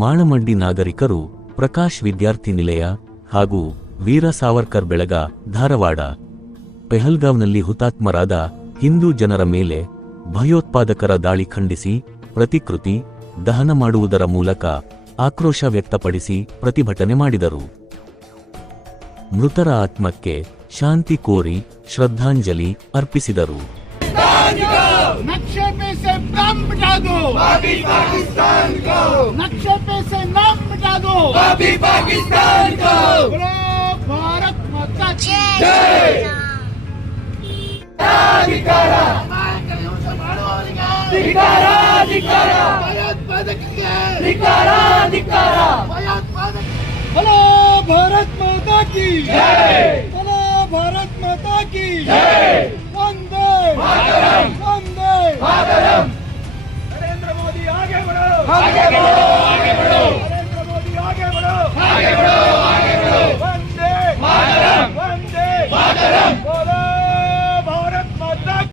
ಮಾಳಮಡ್ಡಿ ನಾಗರಿಕರು ಪ್ರಕಾಶ್ ವಿದ್ಯಾರ್ಥಿ ನಿಲಯ ಹಾಗೂ ವೀರ ಸಾವರ್ಕರ್ ಬೆಳಗ ಧಾರವಾಡ. ಪೆಹಲ್ಗಾವ್ನಲ್ಲಿ ಹುತಾತ್ಮರಾದ ಹಿಂದೂ ಜನರ ಮೇಲೆ ಭಯೋತ್ಪಾದಕರ ದಾಳಿ ಖಂಡಿಸಿ ಪ್ರತಿಕೃತಿ ದಹನ ಮಾಡುವುದರ ಮೂಲಕ ಆಕ್ರೋಶ ವ್ಯಕ್ತಪಡಿಸಿ ಪ್ರತಿಭಟನೆ ಮಾಡಿದರು. ಮೃತರ ಆತ್ಮಕ್ಕೆ ಶಾಂತಿ ಕೋರಿ ಶ್ರದ್ಧಾಂಜಲಿ ಅರ್ಪಿಸಿದರು. अभी पाकिस्तान को। नक्शे पे से नाम मिटा दो। अभी पाकिस्तान को। भारत माता जय अधिकारा अधिकारा। बोलो भारत माता की। जय। Vai,